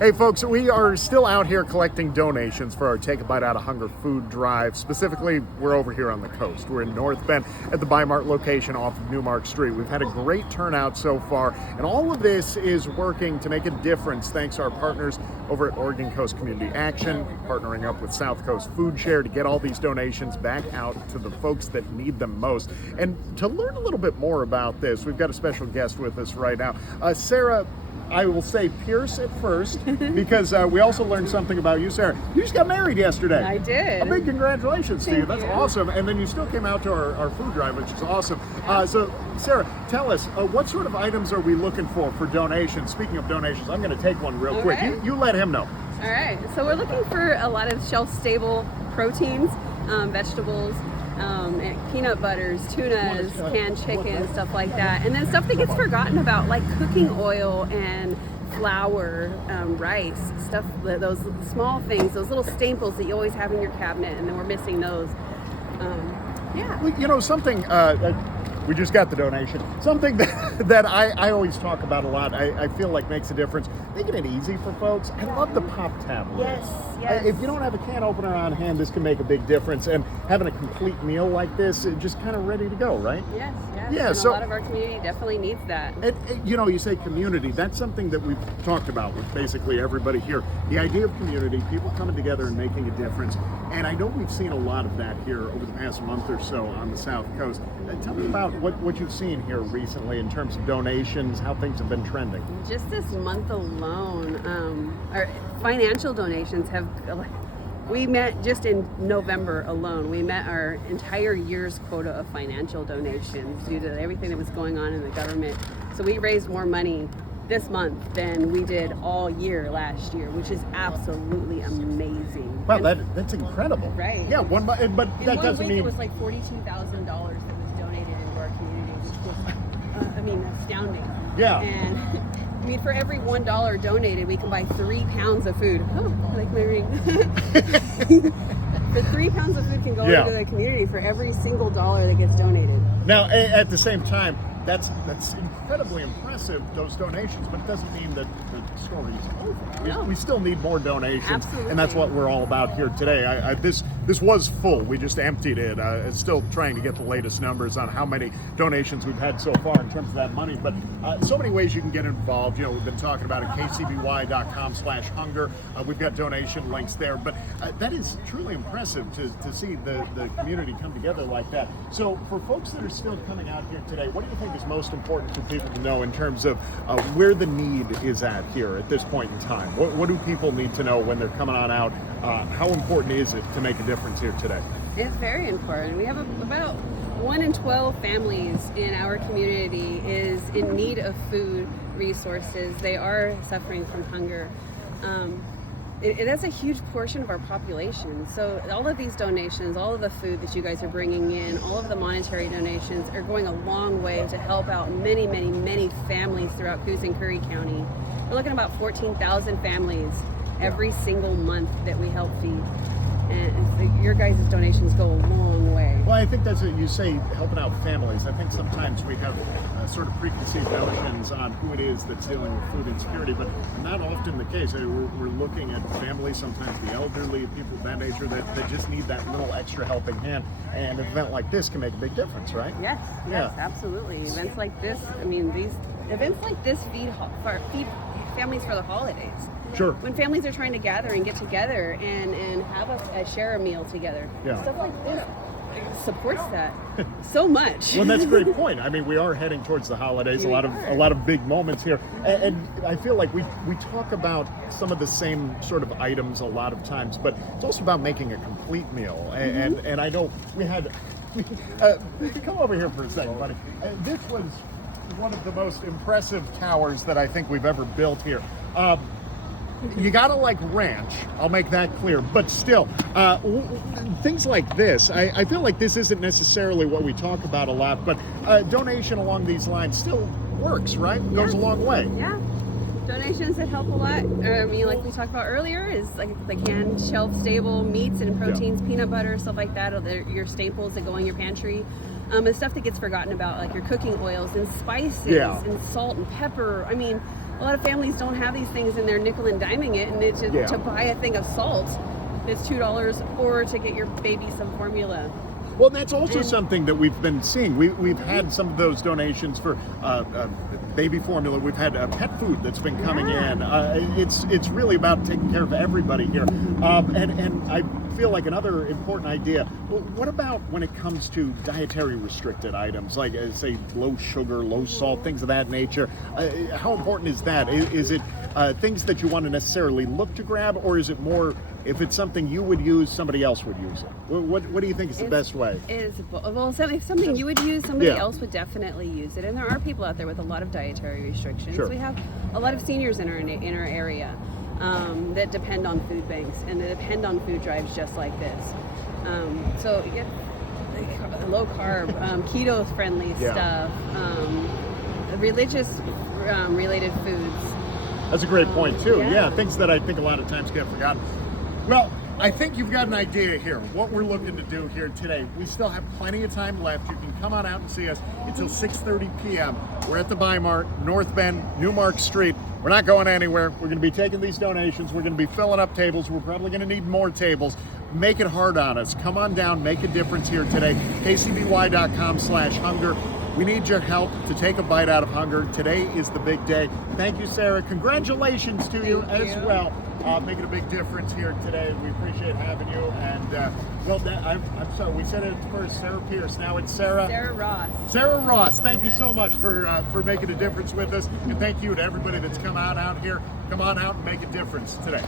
Hey folks, we are still out here collecting donations for our Take a Bite Out of Hunger food drive. Specifically, we're over here on the coast. We're in North Bend at the Bi-Mart location off of Newmark Street. We've had a great turnout so far, and all of this is working to make a difference thanks to our partners over at Oregon Coast Community Action, partnering up with South Coast Food Share to get all these donations back out to the folks that need them most. And to learn a little bit more about this, we've got a special guest with us right now. Sarah, I will say Pierce at first, because we also learned something about you, Sarah. You just got married yesterday. I did. A big congratulations to you. That's you. awesome. And then you still came out to our food drive, which is awesome. So, Sarah, tell us, what sort of items are we looking for donations? Speaking of donations, I'm going to take one real quick. You let him know. All right. So we're looking for a lot of shelf-stable proteins, vegetables, and peanut butters, tunas, canned chicken, stuff like that. And then stuff that gets forgotten about, like cooking oil and flour, rice, stuff, those small things, those little staples that you always have in your cabinet, and then we're missing those. Well, you know, something, we just got the donation. Something that I always talk about a lot, I feel like makes a difference. Making it easy for folks. I love the pop tab. Yes. If you don't have a can opener on hand, this can make a big difference. And having a complete meal like this, just kind of ready to go, right? Yes. Yeah, and so a lot of our community definitely needs that. And, you know, you say community. That's something that we've talked about with basically everybody here. The idea of community, people coming together and making a difference. And I know we've seen a lot of that here over the past month or so on the South Coast. Tell me about what you've seen here recently in terms of donations, how things have been trending. Just this month alone, our financial donations have, we met just in November alone, we met our entire year's quota of financial donations due to everything that was going on in the government. So we raised more money this month than we did all year last year, which is absolutely amazing. Wow, that's incredible. Right. Yeah, but that doesn't mean... It was like $42,000 that was donated into our community, which was, astounding. Yeah. And I mean, for every $1 donated, we can buy 3 pounds of food. Oh, I like my ring. For 3 pounds of food can go into the community for every single dollar that gets donated. Now, at the same time, that's incredibly impressive, those donations, but it doesn't mean that the story is over. No. We still need more donations, Absolutely. and that's what we're all about here today. This was full. We just emptied it. It's still trying to get the latest numbers on how many donations we've had so far in terms of that money, but so many ways you can get involved. You know, we've been talking about it, kcby.com/hunger. We've got donation links there, but that is truly impressive to see the community come together like that. So for folks that are still coming out here today, what do you think is most important for people to know in terms of where the need is at here at this point in time? What do people need to know when they're coming on out? How important is it to make a difference here today? It's very important. We have about 1 in 12 families in our community is in need of food resources. They are suffering from hunger. That's a huge portion of our population. So all of these donations, all of the food that you guys are bringing in, all of the monetary donations are going a long way to help out many, many, many families throughout Coos and Curry County. We're looking at about 14,000 families every single month that we help feed. And so your guys' donations go a long way. Well, I think that's what you say, helping out families. I think sometimes we have sort of preconceived notions on who it is that's dealing with food insecurity, but not often the case. We're looking at families, sometimes the elderly, people of that nature, that just need that little extra helping hand. And an event like this can make a big difference, right? Yes, absolutely. Events like this, these events like this feed families for the holidays. Sure. When families are trying to gather and get together and have share a meal together, stuff like this supports that so much. Well, that's a great point. I mean, we are heading towards the holidays. A lot of big moments here, and I feel like we talk about some of the same sort of items a lot of times, but it's also about making a complete meal. And I know we had. Come over here for a second, buddy. This was one of the most impressive towers that I think we've ever built here. You gotta like ranch, I'll make that clear, but still, things like this, I feel like this isn't necessarily what we talk about a lot, but donation along these lines still works, right? Goes a long way. Yeah. Donations that help a lot. Like we talked about earlier, is like the canned shelf-stable meats and proteins, peanut butter, stuff like that, or your staples that go in your pantry. And stuff that gets forgotten about, like your cooking oils and spices and salt and pepper. a lot of families don't have these things and they're nickel and diming it, and it's just Yeah. to buy a thing of salt that's $2 or to get your baby some formula. Well, that's also something that we've been seeing. We've had some of those donations for baby formula. We've had pet food that's been coming in. It's really about taking care of everybody here. And I feel like another important idea. Well, what about when it comes to dietary restricted items, like say low sugar, low salt, things of that nature? How important is that? Is it things that you want to necessarily look to grab, or is it more if it's something you would use, somebody else would use it? What do you think is the best way? Well, something you would use, somebody Yeah. else would definitely use it. And there are people out there with a lot of dietary restrictions. Sure. We have a lot of seniors in our area that depend on food banks and that depend on food drives just like this. So yeah, like low carb, keto friendly stuff, religious related foods. That's a great point too. yeah. Yeah, things that I think a lot of times get forgotten. Well, I think you've got an idea here, what we're looking to do here today. We still have plenty of time left. You can come on out and see us until 6:30 p.m. We're at the Bi-Mart, North Bend, Newmark Street. We're not going anywhere. We're going to be taking these donations. We're going to be filling up tables. We're probably going to need more tables. Make it hard on us. Come on down, make a difference here today. kcby.com/hunger. We need your help to take a bite out of hunger. Today is the big day. Thank you, Sarah. Congratulations to you as well. Making a big difference here today. We appreciate having you. And I'm sorry, we said it first, Sarah Pierce. Now it's Sarah Ross. Sarah Ross. Thank you so much for making a difference with us. And thank you to everybody that's come out here. Come on out and make a difference today.